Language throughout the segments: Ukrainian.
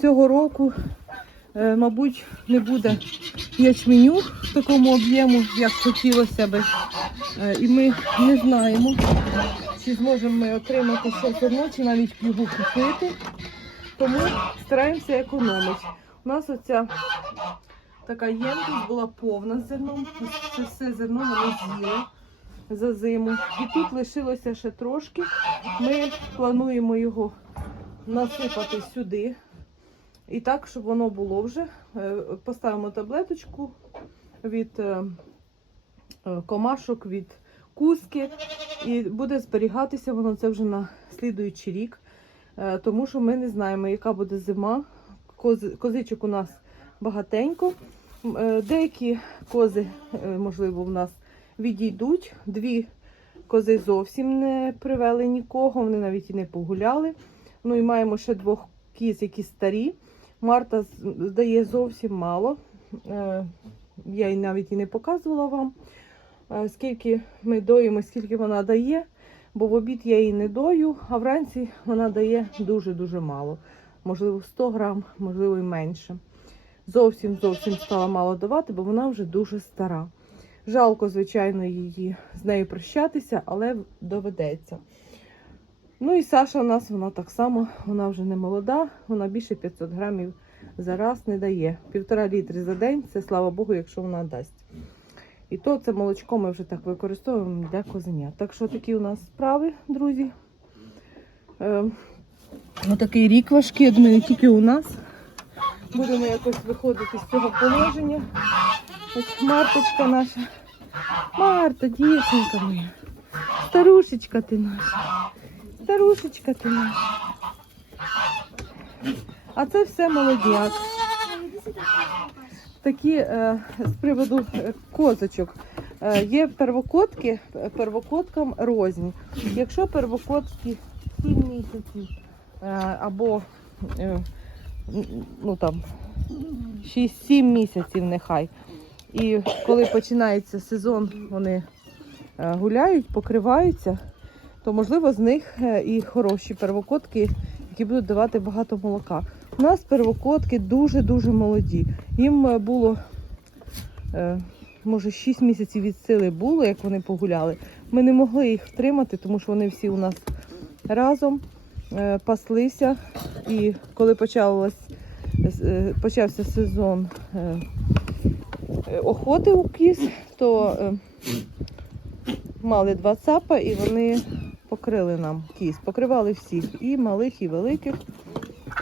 цього року, е, мабуть, не буде ячменю в такому об'єму, як хотілося би. Е, І ми не знаємо, чи зможемо ми отримати ще зерно, чи навіть його купити. Тому стараємося економити. У нас оця така ємкість була повна зерном. Це все зерно вони з'їли за зиму. І тут лишилося ще трошки. Ми плануємо його насипати сюди. І так, щоб воно було вже. Е, Поставимо таблеточку від е, е, комашок, від кузки. І буде зберігатися воно це вже на слідуючий рік. Тому що ми не знаємо, яка буде зима. Кози, козичок у нас багатенько. Деякі кози, можливо, в нас відійдуть. Дві кози зовсім не привели нікого, вони навіть і не погуляли. Ну і маємо ще двох кіз, які старі. Марта здає зовсім мало. Е, Я їй навіть і не показувала вам, е, скільки ми доїмо, скільки вона дає. Бо в обід я її не дою, а вранці вона дає дуже-дуже мало. Можливо, 100 грам, можливо, і менше. Зовсім зовсім стала мало давати, бо вона вже дуже стара. Жалко, звичайно, її з нею прощатися, але доведеться. Ну і Саша у нас вона так само, вона вже не молода, вона більше 500 грамів за раз не дає. Півтора літри за день, це слава Богу, якщо вона дасть. І то це молочко ми вже так використовуємо для козеня. Так що такі у нас справи, друзі. Е, отакий рік важкий, я думаю, тільки у нас. Будемо якось виходити з цього положення. Ось Марточка наша. Марта, дівчинка моя. Старушечка ти наша. Старушечка ти наша. А це все молодняк. Такі е, з приводу е, козочок. Е, є первокотки, первокоткам рознь. Якщо первокотки 7 місяців або ну там 6-7 місяців нехай. І коли починається сезон, вони гуляють, покриваються, то можливо з них е, і хороші первокотки, які будуть давати багато молока. У нас первокотки дуже-дуже молоді. Їм е, було, е, може, 6 місяців від сили було, як вони погуляли. Ми не могли їх втримати, тому що вони всі у нас разом паслися. І коли почався сезон охоти у кіз, то мали два цапа і вони покрили нам кіз. Покривали всіх, і малих, і великих.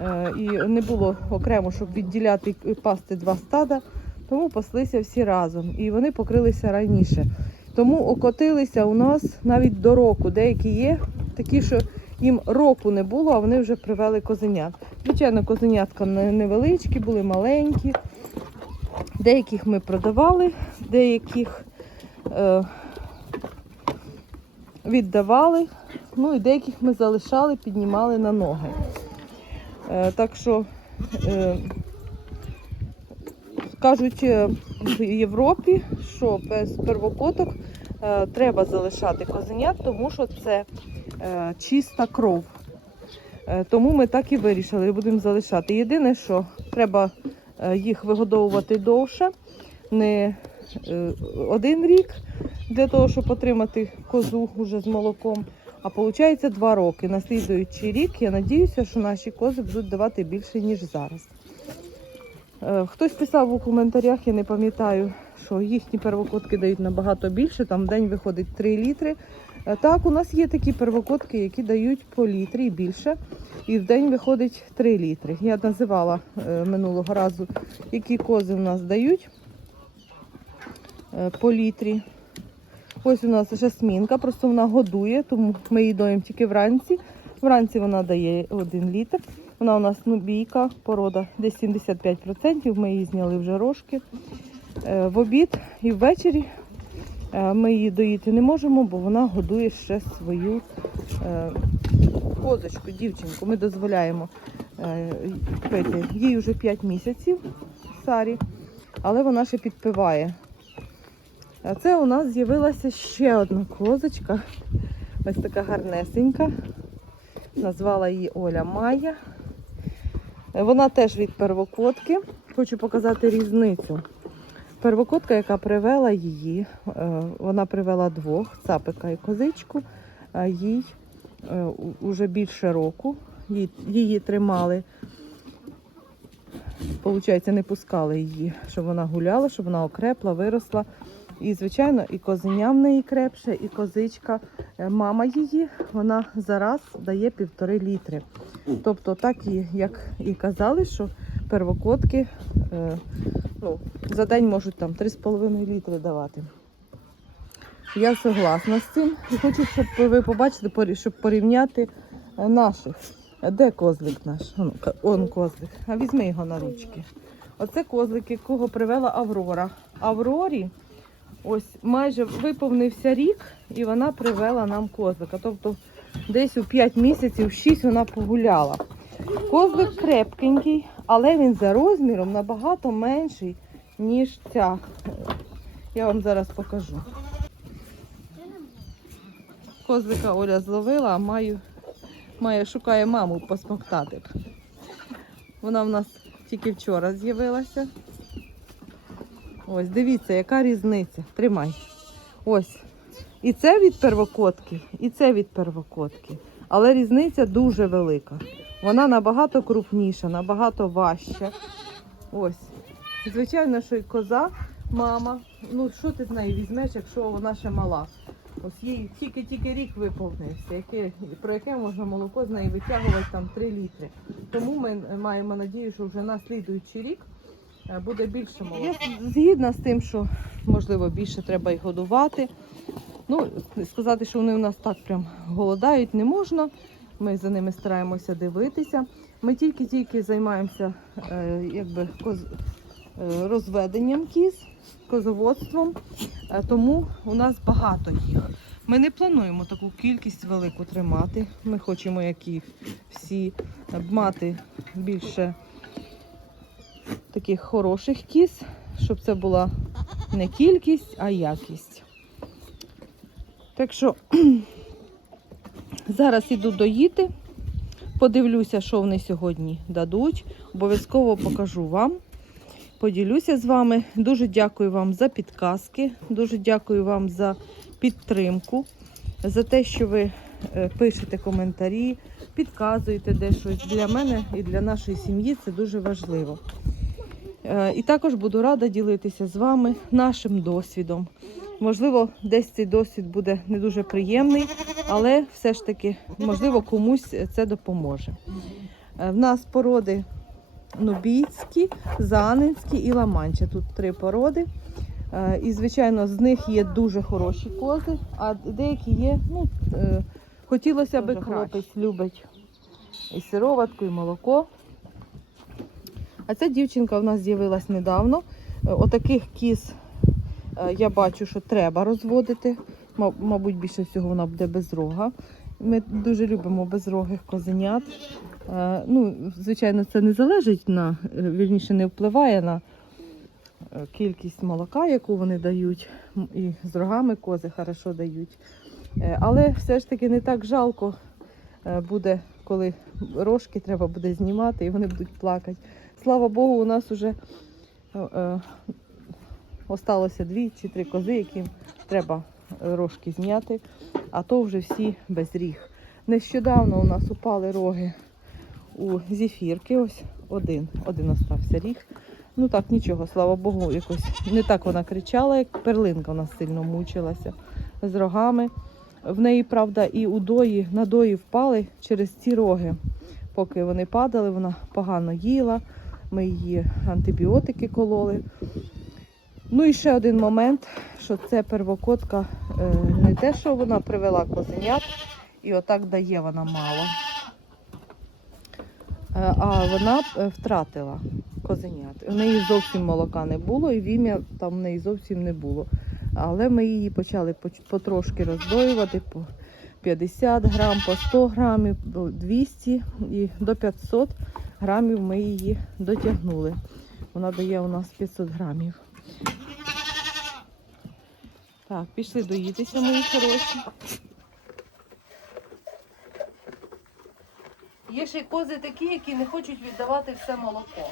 Е, І не було окремо, щоб відділяти і пасти два стада, тому паслися всі разом. І вони покрилися раніше. Тому окотилися у нас навіть до року. Деякі є такі, що їм року не було, а вони вже привели козенят. Звичайно, козенятка невеличкі, були маленькі. Деяких ми продавали, деяких е, віддавали, ну і деяких ми залишали, піднімали на ноги. Е, так що е, кажуть е, в Європі, що без первокоток е, треба залишати козенят, тому що це е, чиста кров. Е, тому ми так і вирішили, будемо залишати. Єдине, що треба е, їх вигодовувати довше, не е, один рік для того, щоб отримати козу вже з молоком. А виходить два роки. На слідуючий рік я надіюся, що наші кози будуть давати більше, ніж зараз. Е, Хтось писав у коментарях, я не пам'ятаю, що їхні первокотки дають набагато більше, там в день виходить 3 літри. Е, Так, у нас є такі первокотки, які дають по літрі і більше. І в день виходить 3 літри. Я називала е, минулого разу, які кози в нас дають по літрі. Ось у нас жасмінка, просто вона годує, тому ми її доїмо тільки вранці. Вранці вона дає 1 літр. Вона у нас нубійка, порода десь 75%. Ми її зняли вже рожки. Е, В обід і ввечері е, ми її доїти не можемо, бо вона годує ще свою е, козочку, дівчинку. Ми дозволяємо е, пити. Їй вже 5 місяців Сарі, але вона ще підпиває. А це у нас з'явилася ще одна козочка. Ось така гарнесенька. Назвала її Оля Майя. Вона теж від первокотки. Хочу показати різницю. Первокотка, яка привела її, е, вона привела двох цапика і козичку, їй е, уже більше року. Її тримали, получається, не пускали її, щоб вона гуляла, щоб вона окрепла, виросла. І, звичайно, і козеня в неї крепше, і козичка. Е, Мама її, вона зараз дає півтори літри. Тобто, так і як і казали, що первокотки е, ну, за день можуть там 3,5 літри давати. Я согласна з цим. І хочу, щоб ви побачили, щоб порівняти е, наших. Де козлик наш? Ну, он козлик. А візьми його на ручки. Оце козлик, якого привела Аврора. Аврорі ось майже виповнився рік, і вона привела нам козлика. Тобто десь у 5 місяців, 6 вона погуляла. Козлик крепкенький, але він за розміром набагато менший, ніж ця. Я вам зараз покажу. Козлика Оля зловила, а маю, має шукає маму посмоктати. Вона в нас тільки вчора з'явилася. Ось, дивіться, яка різниця. Тримай. Ось. І це від первокотки, і це від первокотки. Але різниця дуже велика. Вона набагато крупніша, набагато важча. Ось. Звичайно, що і коза, мама. Ну, що ти з неї візьмеш, якщо вона ще мала? Ось їй тільки-тільки рік виповнився, яке, про яке можна молоко з неї витягувати там 3 літри. Тому ми маємо надію, що вже на слідуючий рік буде більше молока. Я згідна з тим, що можливо більше треба їх годувати. Ну, сказати, що вони у нас так прям голодають, не можна. Ми за ними стараємося дивитися. Ми тільки-тільки займаємося е, якби, коз, е, розведенням кіз, козоводством, е, тому у нас багато їх. Ми не плануємо таку кількість велику тримати. Ми хочемо, як і всі, е, мати більше таких хороших кіз, щоб це була не кількість, а якість. Так що зараз іду доїти, подивлюся, що вони сьогодні дадуть. Обов'язково покажу вам. Поділюся з вами. Дуже дякую вам за підказки, дуже дякую вам за підтримку, за те, що ви е, пишете коментарі, підказуєте де щось. Для мене і для нашої сім'ї це дуже важливо. Е, І також буду рада ділитися з вами нашим досвідом. Можливо, десь цей досвід буде не дуже приємний, але все ж таки, можливо, комусь це допоможе. Е, В нас породи нубійські, занинські і ламанча. Тут три породи. Е, І, звичайно, з них є дуже хороші кози, а деякі є, ну, хотілося б хлопець любить і сироватку, і молоко. А ця дівчинка в нас з'явилась недавно. Е, Отаких кіз е, я бачу, що треба розводити. Мабуть, більше всього вона буде безрога. Ми дуже любимо безрогих козенят. Е, Ну, звичайно, це не залежить на, е, вірніше, не впливає на кількість молока, яку вони дають. І з рогами кози хорошо дають. Але все ж таки не так жалко буде, коли рожки треба буде знімати і вони будуть плакати. Слава Богу, у нас вже е, е, осталося дві чи три кози, яким треба рожки зняти, а то вже всі без ріг. Нещодавно у нас упали роги у зефірки. Ось один, один остався ріг. Ну так, нічого, слава Богу, якось не так вона кричала, як перлинка у нас сильно мучилася з рогами. В неї, правда, і у дої, на дої впали через ці роги. Поки вони падали, вона погано їла. Ми її антибіотики кололи. Ну і ще один момент, що це первокотка е, не те, що вона привела козенят, і отак дає вона мало. Е, А вона е, втратила козенят. У неї зовсім молока не було, і вім'я там в неї зовсім не було. Але ми її почали потрошки роздоювати по 50 грам, по 100 грамів, до 200 і до 500 грамів ми її дотягнули. Вона дає у нас 500 грамів. Так, пішли доїтися, мої хороші. Є ще й кози такі, які не хочуть віддавати все молоко.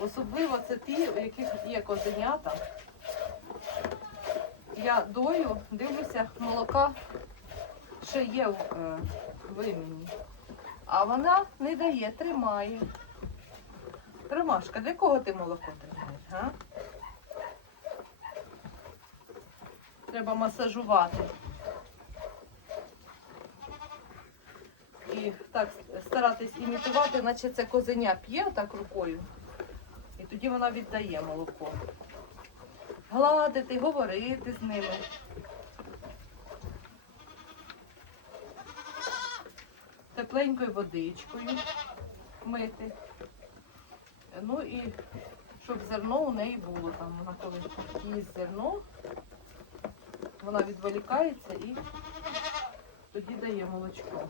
Особливо це ті, у яких є козенята. Я дою, дивлюся, молока ще є в е, вимені. А вона не дає, тримає. Ромашка, для кого ти молоко тримаєш? А? Треба масажувати. І так старатись імітувати, наче це козеня п'є так рукою. І тоді вона віддає молоко. Гладити, говорити з ними. Тепленькою водичкою мити. Ну і щоб зерно у неї було там. Вона коли їсть зерно, вона відволікається і тоді дає молочко.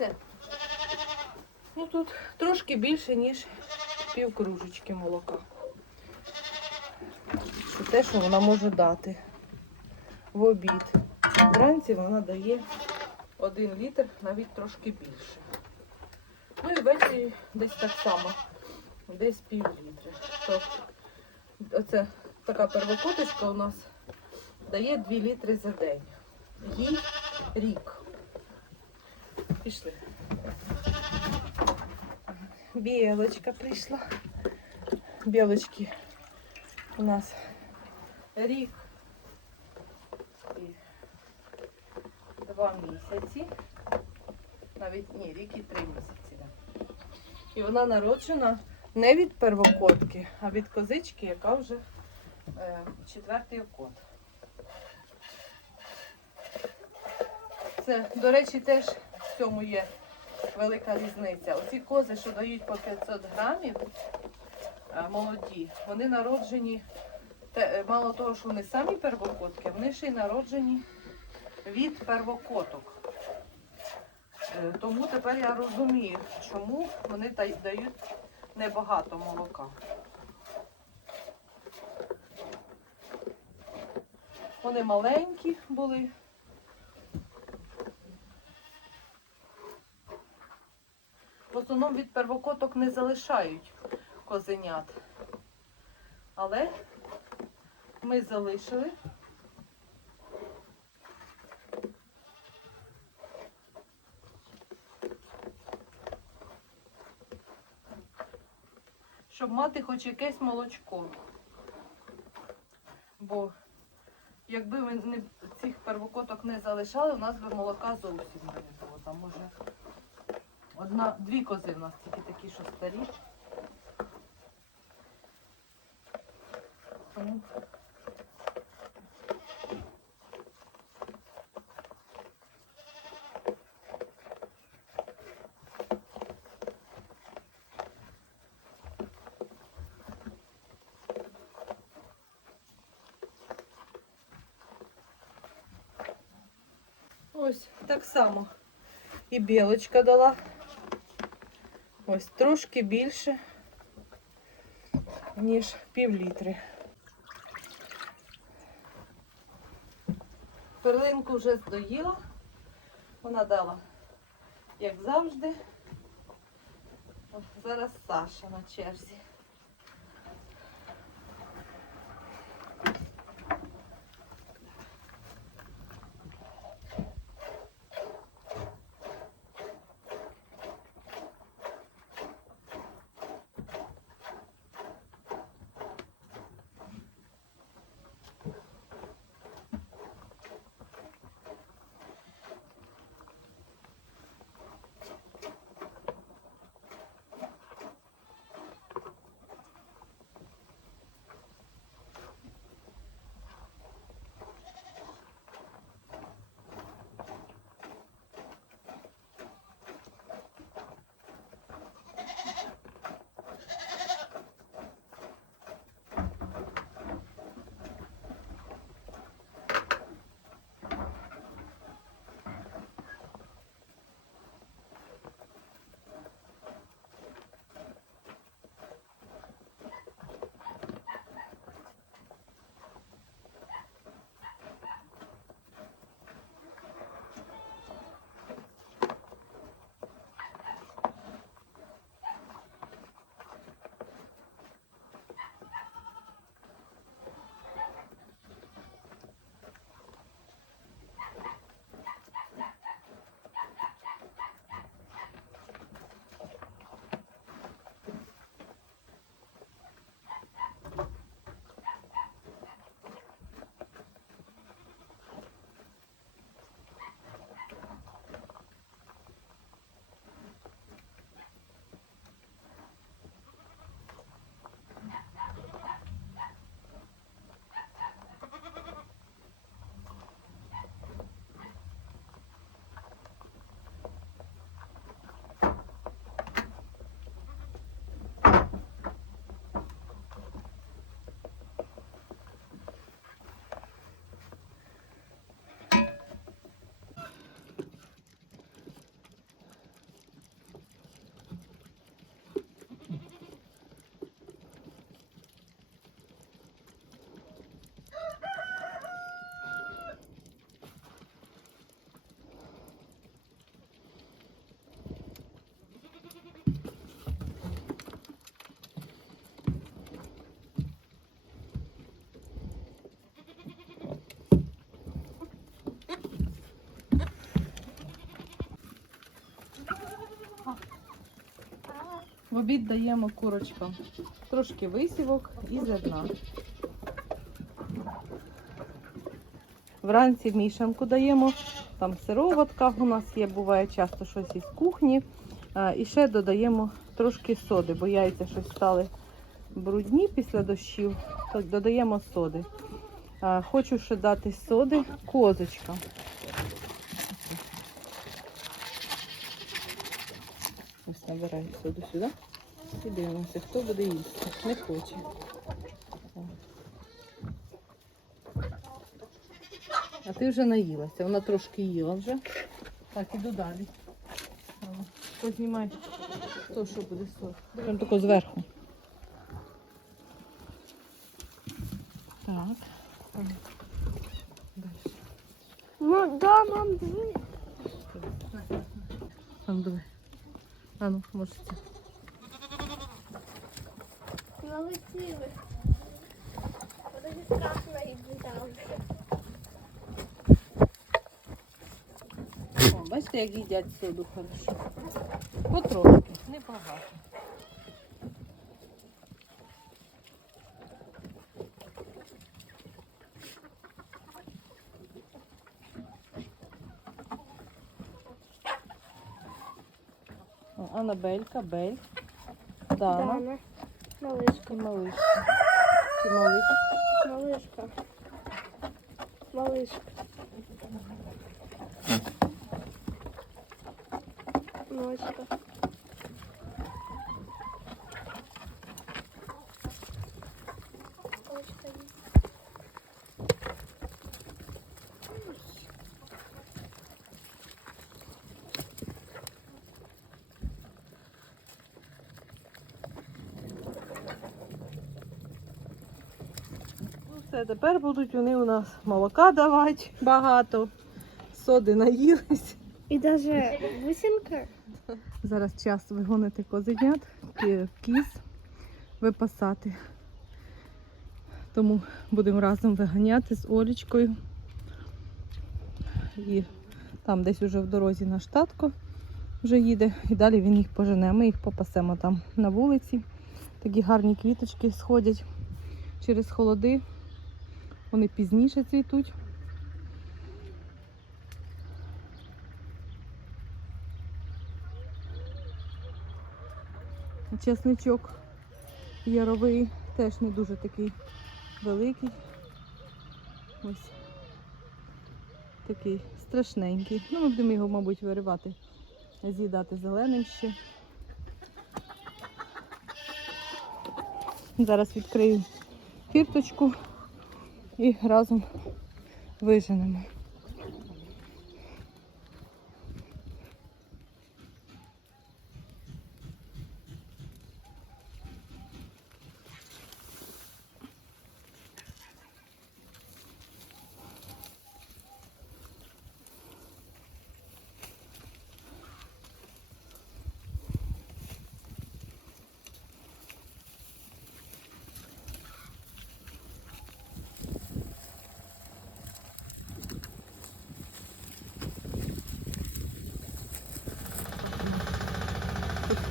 Все. Ну тут трошки більше, ніж пів кружечки молока. Це те, що вона може дати в обід. Вранці вона дає один літр, навіть трошки більше. Ну і ввечері десь так само, десь пів літри. То оце така первокоточка у нас дає 2 літри за день. Їй рік. Пішли. Білочка прийшла. Білочки у нас рік і два місяці. Навіть ні, рік і три місяці. Да. І вона народжена не від первокотки, а від козички, яка вже е, четвертий окот. Це, до речі, теж цьому є велика різниця. Оці кози, що дають по 500 грамів, е, молоді, вони народжені, е, мало того, що вони самі первокотки, вони ще й народжені від первокоток. Е, Тому тепер я розумію, чому вони дають небагато молока. Вони маленькі були. В основному від первокоток не залишають козенят. Але ми залишили. Щоб мати хоч якесь молочко. Бо якби ми цих первокоток не залишали, у нас би молока зовсім не було. Там може Одна, дві кози в нас тільки такі, що старі. Тому Ось так само. І білочка дала. Ось трошки більше, ніж пів літри. Перлинку вже здоїла. Вона дала як завжди. Зараз Саша на черзі. В обід даємо курочкам трошки висівок і зерна. Вранці мішанку даємо, там сироватка у нас є, буває часто щось із кухні. І ще додаємо трошки соди, бо яйця щось стали брудні після дощів, то додаємо соди. Хочу ще дати соди козочкам. Набираю соду сюди. І дивимося, хто буде їсти. Не хоче. А ти вже наїлася, вона трошки їла вже. Так, іду далі. Познімай, хто що буде сок. Прям тако зверху. Так. Далі. Ну, да, мам, диви. Там диви. А ну, можете. Налетіли. Подожди, страшно йти там. О, бачите, як їдять соду хорошо. Потрошки, небагато. Анабелька, Бель, Дана Дана. Малышка. і малишка. Чи малишка? Малышка. Малышка. Ночка. Ночка. Все, тепер будуть вони у нас молока давати багато. Соди наїлись. І навіть бусинка. Зараз час вигонити козенят, кіз, випасати. Тому будемо разом виганяти з Олічкою. І там десь уже в дорозі наш татко вже їде. І далі він їх пожене. Ми їх попасемо там на вулиці. Такі гарні квіточки сходять через холоди. Вони пізніше цвітуть. Чесничок яровий теж не дуже такий великий. Ось такий страшненький. Ну, ми будемо його, мабуть, виривати, з'їдати зеленим ще. Зараз відкрию фірточку і разом виженемо.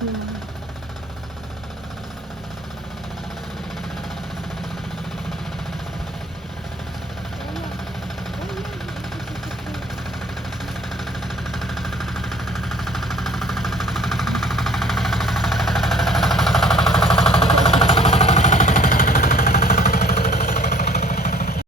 Тут знімаю.